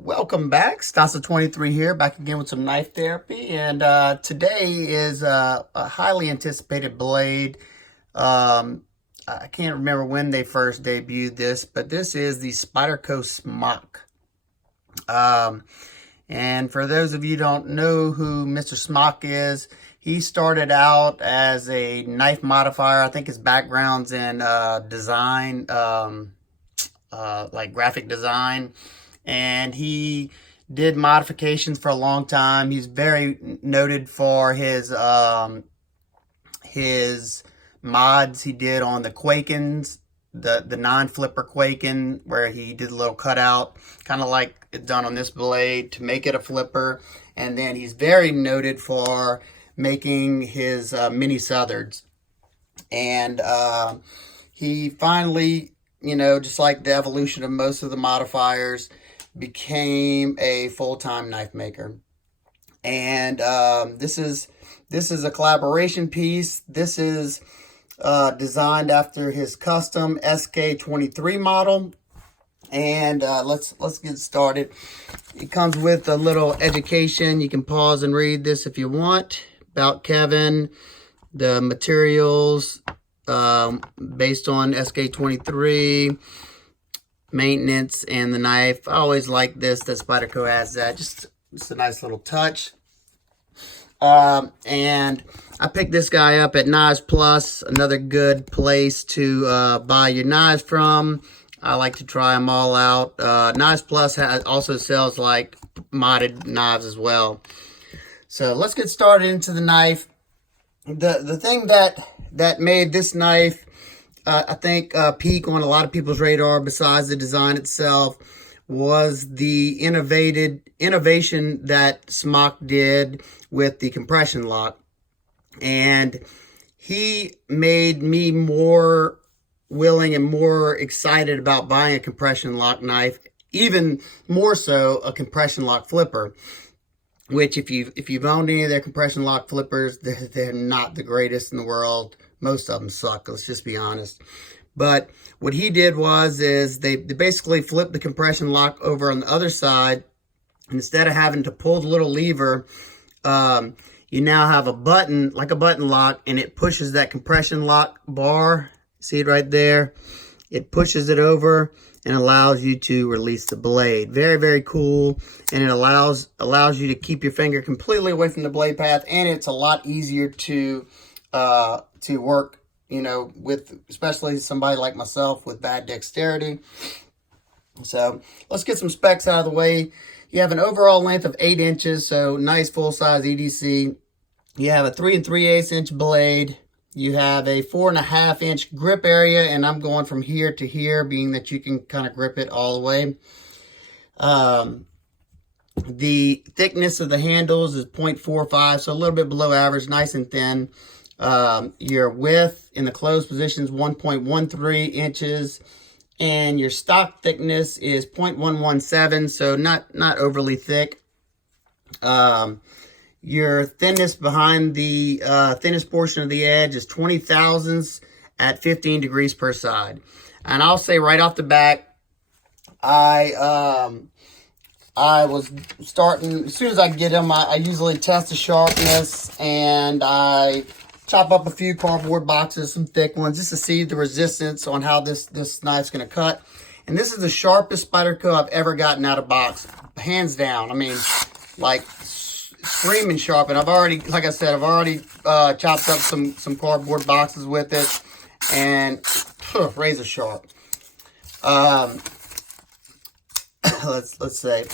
Welcome back. Stasa23 here, back again with some knife therapy. And today is a highly anticipated blade. I can't remember when they first debuted this, but this is the Spyderco Smock. And for those of you who don't know who Mr. Smock is, he started out as a knife modifier. I think his background's in design, like graphic design. And he did modifications for a long time. He's very noted for his mods he did on the Quakens, the non-flipper Quaken, where he did a little cutout, kind of like it's done on this blade, to make it a flipper. And then he's very noted for making his mini Southards. And he finally, just like the evolution of most of the modifiers, became a full-time knife maker. And this is a collaboration piece. This is designed after his custom SK23 model. And let's get started. It comes with a little education. You can pause and read this if you want, about Kevin, the materials based on SK23, maintenance, and the knife. I always like this, that Spyderco has that. Just a nice little touch. And I picked this guy up at Knives Plus, another good place to buy your knives from. I like to try them all out. Knives Plus also sells like modded knives as well. So let's get started into the knife. The thing that made this knife I think peak on a lot of people's radar, besides the design itself, was the innovation that Smock did with the compression lock. And he made me more willing and more excited about buying a compression lock knife, even more so a compression lock flipper. Which, if you've owned any of their compression lock flippers, they're not the greatest in the world. Most of them suck, let's just be honest. But what he did is they basically flipped the compression lock over on the other side. Instead of having to pull the little lever, you now have a button, like a button lock, and it pushes that compression lock bar. See it right there? It pushes it over and allows you to release the blade. Very, very cool. And it allows you to keep your finger completely away from the blade path, and it's a lot easier to work, with, especially somebody like myself with bad dexterity. So let's get some specs out of the way. You have an overall length of 8 inches, so nice full-size EDC. You have a 3 3/8 inch blade. You have a 4.5 inch grip area, and I'm going from here to here, being that you can kind of grip it all the way. The thickness of the handles is 0.45, so a little bit below average, nice and thin. Your width in the closed position is 1.13 inches, and your stock thickness is 0.117, so not overly thick. Your thinness behind the thinnest portion of the edge is 20 thousandths at 15 degrees per side. And I'll say right off the bat, I was starting, as soon as I get them, I usually test the sharpness, and I chop up a few cardboard boxes, some thick ones, just to see the resistance on how this knife's going to cut. And this is the sharpest Spyderco I've ever gotten out of box, hands down. I mean, like, screaming sharp. And I've already, like I said, chopped up some cardboard boxes with it, and razor sharp. Let's say.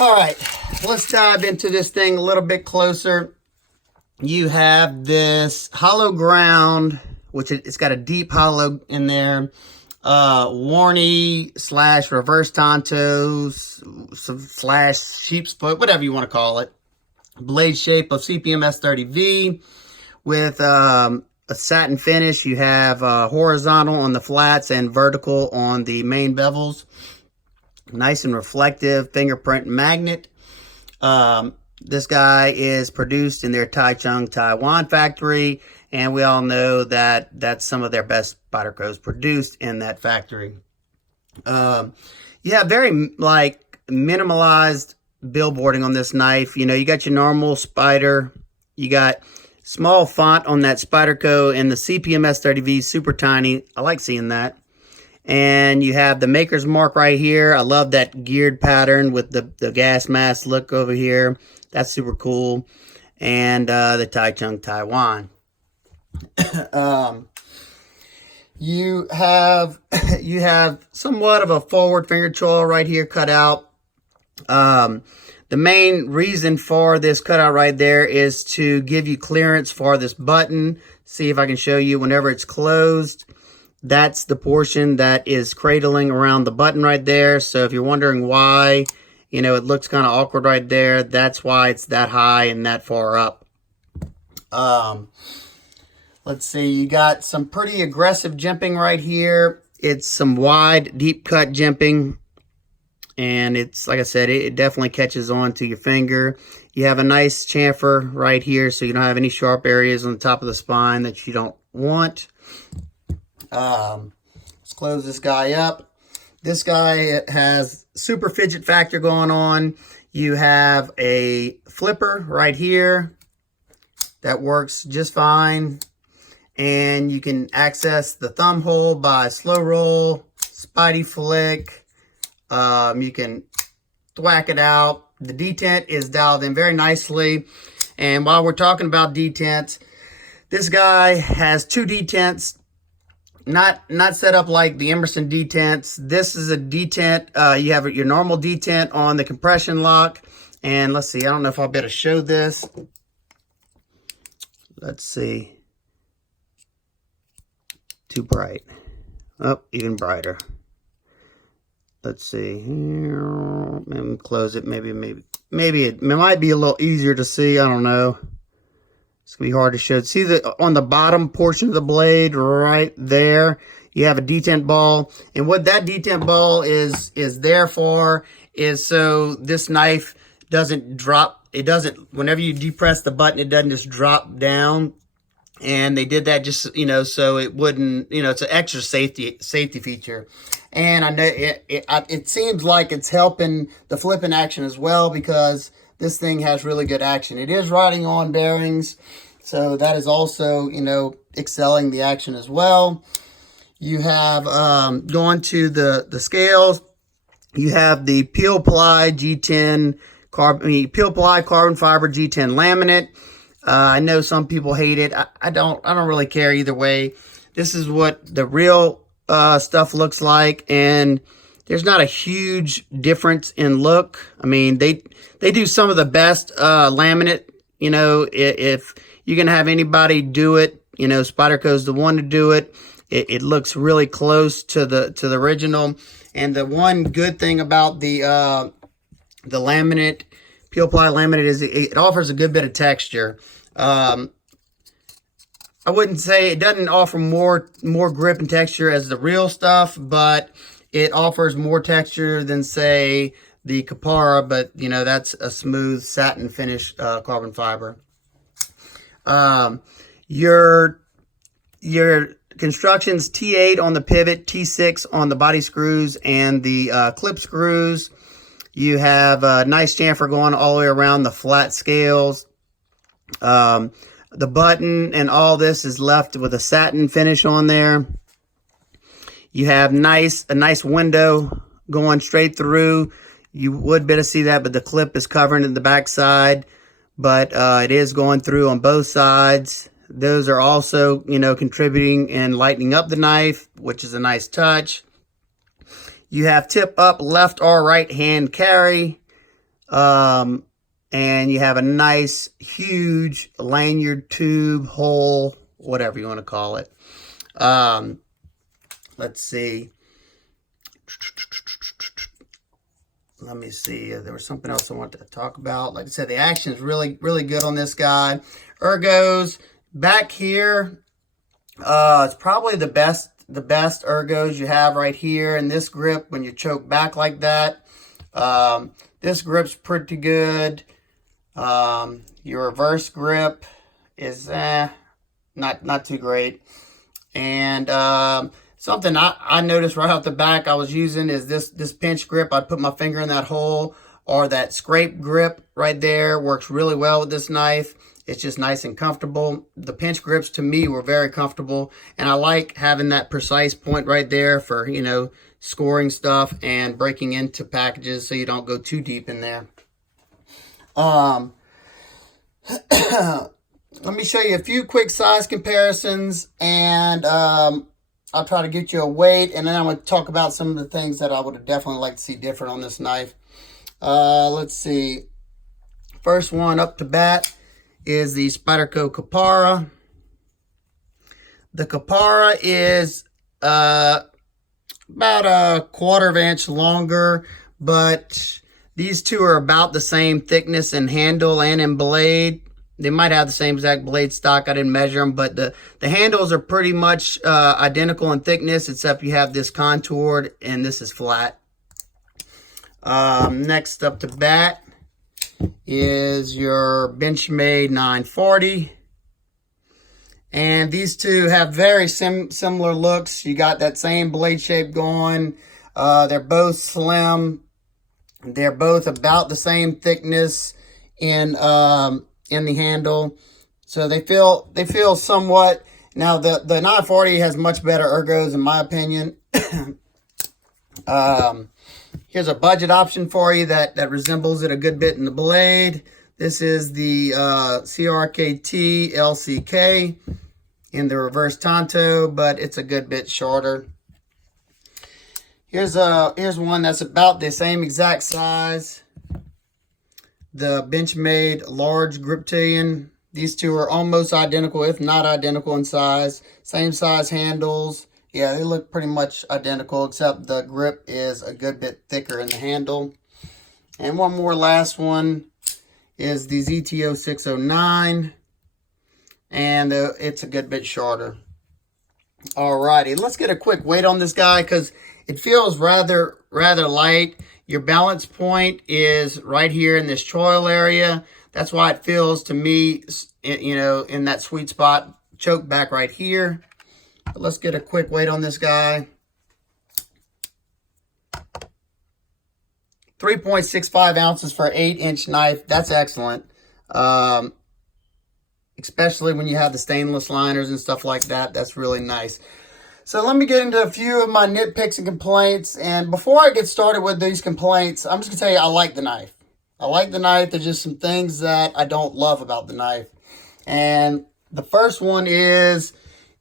All right, let's dive into this thing a little bit closer. You have this hollow ground, which it's got a deep hollow in there. Warney / reverse Tontos / sheep's foot, whatever you want to call it. Blade shape of CPM S30V with a satin finish. You have horizontal on the flats and vertical on the main bevels. Nice and reflective fingerprint magnet. This guy is produced in their Taichung, Taiwan factory, and we all know that that's some of their best Spydercos produced in that factory. You have very, like, minimalized billboarding on this knife. You know, you got your normal spider, you got small font on that Spyderco, and the CPMS 30V super tiny. I like seeing that. And you have the maker's mark right here. I love that geared pattern with the gas mask look over here. That's super cool. And the Tai Chung Taiwan. You have somewhat of a forward finger choil right here cut out. The main reason for this cutout right there is to give you clearance for this button. See if I can show you whenever it's closed. That's the portion that is cradling around the button right there. So if you're wondering why, you know, it looks kind of awkward right there, that's why it's that high and that far up. Let's see, you got some pretty aggressive jimping right here. It's some wide, deep cut jimping. And it's, like I said, it definitely catches on to your finger. You have a nice chamfer right here, so you don't have any sharp areas on the top of the spine that you don't want. Let's close this guy up. This guy has super fidget factor going on. You have a flipper right here that works just fine. And you can access the thumb hole by slow roll, Spidey flick. You can thwack it out. The detent is dialed in very nicely. And while we're talking about detents, this guy has two detents. Not set up like the Emerson detents. This is a detent. You have your normal detent on the compression lock. And let's see, I don't know if I'll be able to show this. Let's see. Too bright. Oh, even brighter. Let's see here. Maybe close it. Maybe it might be a little easier to see. I don't know. It's gonna be hard to show. See on the bottom portion of the blade right there, you have a detent ball, and what that detent ball is there for is so this knife doesn't drop. It doesn't. Whenever you depress the button, it doesn't just drop down. And they did that just, you know, so it wouldn't, you know, it's an extra safety feature. And I know it seems like it's helping the flipping action as well, because this thing has really good action. It is riding on bearings, so that is also, you know, excelling the action as well. You have, going to the scales, you have the Peel Ply G10 Peel Ply carbon fiber G10 laminate. I know some people hate it. I don't really care either way. This is what the real stuff looks like, and there's not a huge difference in look. I mean, they do some of the best laminate. You know, if you're gonna have anybody do it, you know, Spyderco's the one to do it. It looks really close to the original. And the one good thing about the laminate, Peel Ply laminate, is it offers a good bit of texture. I wouldn't say it doesn't offer more grip and texture as the real stuff, but it offers more texture than, say, the Capara, but, you know, that's a smooth satin finish carbon fiber. Your construction's T8 on the pivot, T6 on the body screws and the clip screws. You have a nice chamfer going all the way around the flat scales. The button and all this is left with a satin finish on there. You have a nice window going straight through. You would better see that, but the clip is covering in the back side, but it is going through on both sides. Those are also, you know, contributing and lightening up the knife, which is a nice touch. You have tip up left or right hand carry. And you have a nice, huge lanyard tube hole, whatever you want to call it. Let's see. Let me see. There was something else I wanted to talk about. Like I said, the action is really, really good on this guy. Ergos back here. It's probably the best ergos you have right here in this grip when you choke back like that. This grip's pretty good. Your reverse grip is not too great. And something I noticed right off the back I was using is this pinch grip. I put my finger in that hole, or that scrape grip right there works really well with this knife. It's just nice and comfortable. The pinch grips to me were very comfortable, and I like having that precise point right there for, you know, scoring stuff and breaking into packages so you don't go too deep in there. Let me show you a few quick size comparisons, and I'll try to get you a weight, and then I'm going to talk about some of the things that I would have definitely liked to see different on this knife. Let's see. First one up to bat is the Spyderco Capara. The Capara is about a 1/4 inch longer, but these two are about the same thickness in handle and in blade. They might have the same exact blade stock. I didn't measure them, but the handles are pretty much identical in thickness, except you have this contoured and this is flat. Next up to bat is your Benchmade 940. And these two have very similar looks. You got that same blade shape going. They're both slim. They're both about the same thickness in the handle. So they feel somewhat. Now the 940 has much better ergos in my opinion. Here's a budget option for you that resembles it a good bit in the blade. This is the CRKT LCK in the reverse tanto, but it's a good bit shorter. Here's one that's about the same exact size. The Benchmade large Griptilian. These two are almost identical, if not identical in size. Same size handles. Yeah, they look pretty much identical, except the grip is a good bit thicker in the handle. And one more last one is the ZTO 609. And it's a good bit shorter. Alrighty, let's get a quick weight on this guy because it feels rather light. Your balance point is right here in this choil area. That's why it feels to me, you know, in that sweet spot, choke back right here. But let's get a quick weight on this guy. 3.65 ounces for an 8-inch knife. That's excellent. Especially when you have the stainless liners and stuff like that. That's really nice. So let me get into a few of my nitpicks and complaints. And before I get started with these complaints, I'm just going to tell you I like the knife. I like the knife. There's just some things that I don't love about the knife. And the first one is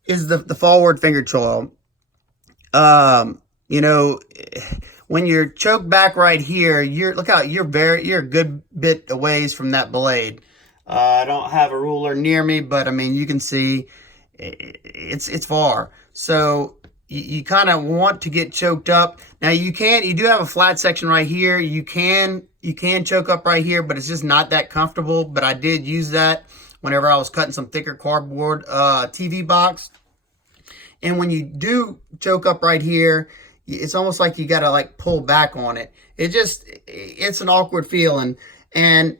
the forward finger choil. You know, when you're choked back right here, you're a good bit a ways from that blade. I don't have a ruler near me, but I mean, you can see it's far. So you kind of want to get choked up. Now you do have a flat section right here. You can choke up right here, but it's just not that comfortable. But I did use that whenever I was cutting some thicker cardboard TV box. And when you do choke up right here, it's almost like you got to like pull back on it. It's an awkward feeling. And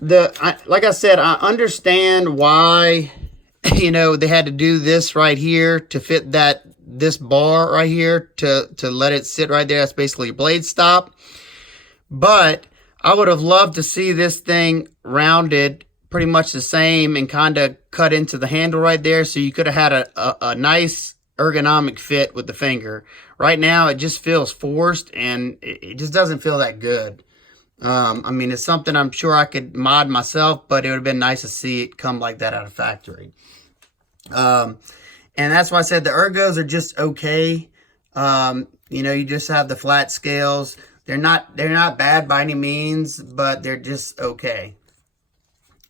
like I said, I understand why, you know, they had to do this right here to fit this bar right here to let it sit right there. That's basically a blade stop. But I would have loved to see this thing rounded pretty much the same and kind of cut into the handle right there, so you could have had a nice ergonomic fit with the finger. Right now, it just feels forced, and it just doesn't feel that good. I mean, it's something I'm sure I could mod myself, but it would have been nice to see it come like that out of factory. And that's why I said the ergos are just okay. You know, you just have the flat scales. They're not bad by any means, but they're just okay.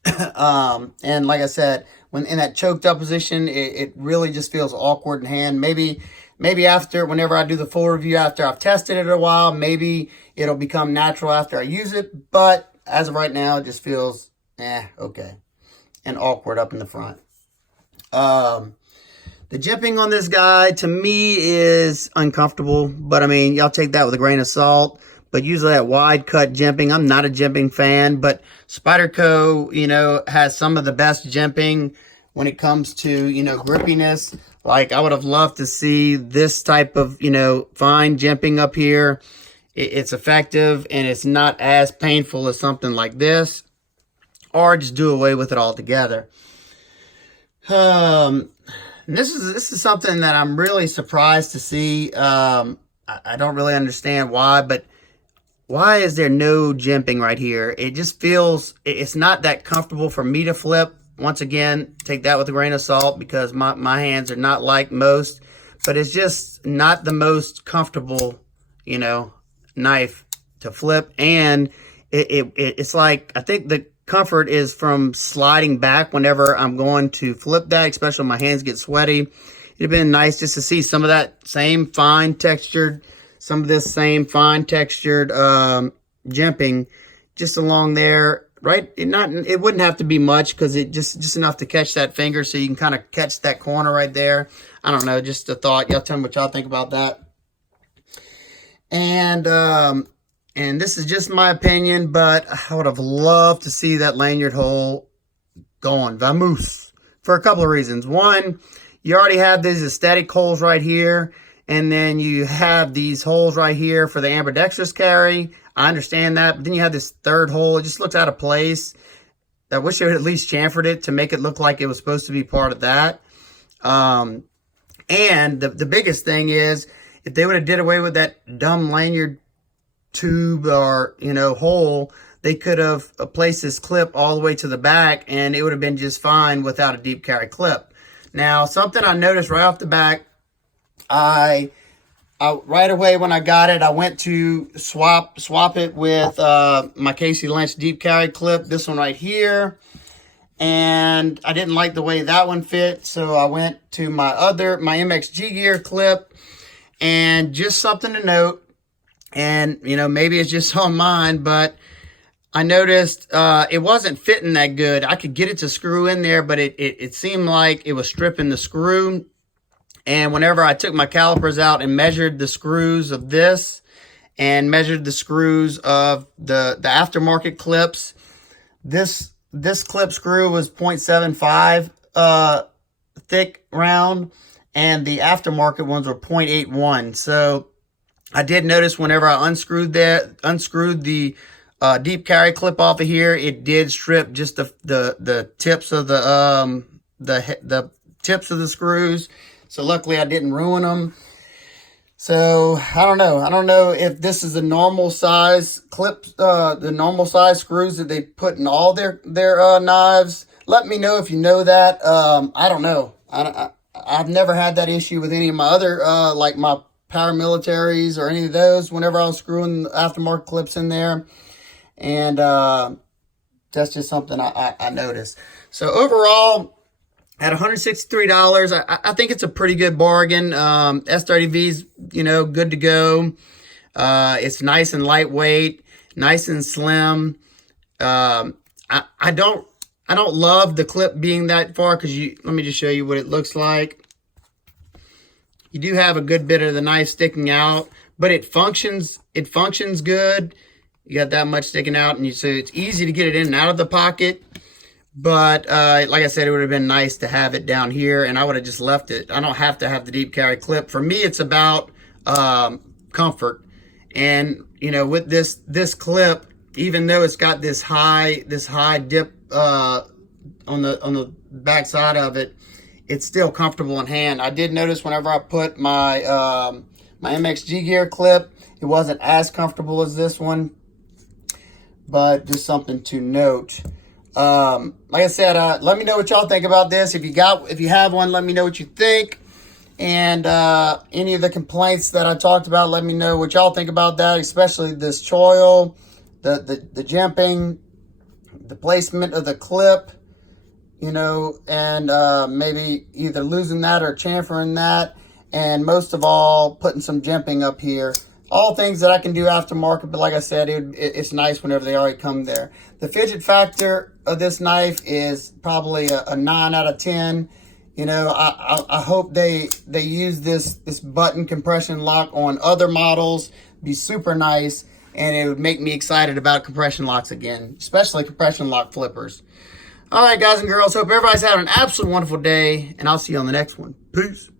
And like I said, when in that choked up position, it really just feels awkward in hand. Maybe whenever I do the full review after I've tested it a while, maybe it'll become natural after I use it. But as of right now, it just feels okay and awkward up in the front. The jimping on this guy to me is uncomfortable, but I mean, y'all take that with a grain of salt. But usually that wide cut jimping, I'm not a jimping fan, but Spyderco, you know, has some of the best jimping when it comes to, you know, grippiness. Like, I would have loved to see this type of, you know, fine jimping up here. It's effective, and it's not as painful as something like this, or just do away with it altogether. This is something that I'm really surprised to see. I don't really understand why, but why is there no jimping right here? It just feels, it's not that comfortable for me to flip. Once again, take that with a grain of salt, because my hands are not like most, but it's just not the most comfortable, you know, knife to flip. And it's like, I think the comfort is from sliding back whenever I'm going to flip that, especially when my hands get sweaty. It'd been nice just to see some of that same fine textured, some of this same fine textured jimping just along there, right? It wouldn't have to be much, because it just enough to catch that finger, so you can kind of catch that corner right there. I don't know, just a thought. Y'all tell me what y'all think about that. And this is just my opinion, but I would have loved to see that lanyard hole going vamoose for a couple of reasons. One, you already have these aesthetic holes right here, and then you have these holes right here for the ambidextrous carry. I understand that, but then you have this third hole. It just looks out of place. I wish I would at least chamfered it to make it look like it was supposed to be part of that. And the biggest thing is, if they would have did away with that dumb lanyard tube or, you know, hole, they could have placed this clip all the way to the back, and it would have been just fine without a deep carry clip. Now, something I noticed right off the back, I right away when I got it, I went to swap it with my Casey Lynch deep carry clip, this one right here, and I didn't like the way that one fit, so I went to my MXG Gear clip. And just something to note, and, you know, maybe it's just on mine, but I noticed it wasn't fitting that good. I could get it to screw in there, but it seemed like it was stripping the screw. And whenever I took my calipers out and measured the screws of this and measured the screws of the aftermarket clips, this clip screw was 0.75 thick round, and the aftermarket ones were 0.81. So I did notice whenever I unscrewed the deep carry clip off of here, it did strip just the tips of the tips of the screws. So luckily I didn't ruin them. So I don't know if this is a normal size clip, the normal size screws that they put in all their knives. Let me know if you know that. I don't know. I've never had that issue with any of my other, like my paramilitaries or any of those, whenever I was screwing the aftermarket clips in there. And that's just something I noticed. So overall, at $163, I think it's a pretty good bargain. S30V's, you know, good to go. It's nice and lightweight, nice and slim. I don't love the clip being that far, because let me just show you what it looks like. You do have a good bit of the knife sticking out, but it functions good. You got that much sticking out, and so it's easy to get it in and out of the pocket. But like I said, it would have been nice to have it down here, and I would have just left it. I don't have to have the deep carry clip. For me, it's about comfort. And, you know, with this clip, even though it's got this high dip on the back side of it, it's still comfortable in hand. I did notice whenever I put my my MXG Gear clip, it wasn't as comfortable as this one, but just something to note. Like I said, let me know what y'all think about this. If you have one, let me know what you think. And any of the complaints that I talked about, let me know what y'all think about that, especially this choil, the jimping, the placement of the clip, you know, and maybe either losing that or chamfering that, and most of all, putting some jimping up here. All things that I can do aftermarket, but like I said, it's nice whenever they already come there. The fidget factor of this knife is probably a 9 out of 10. You know, I hope they use this button compression lock on other models. Be super nice, and it would make me excited about compression locks again, especially compression lock flippers. All right, guys and girls. Hope everybody's having an absolutely wonderful day, and I'll see you on the next one. Peace.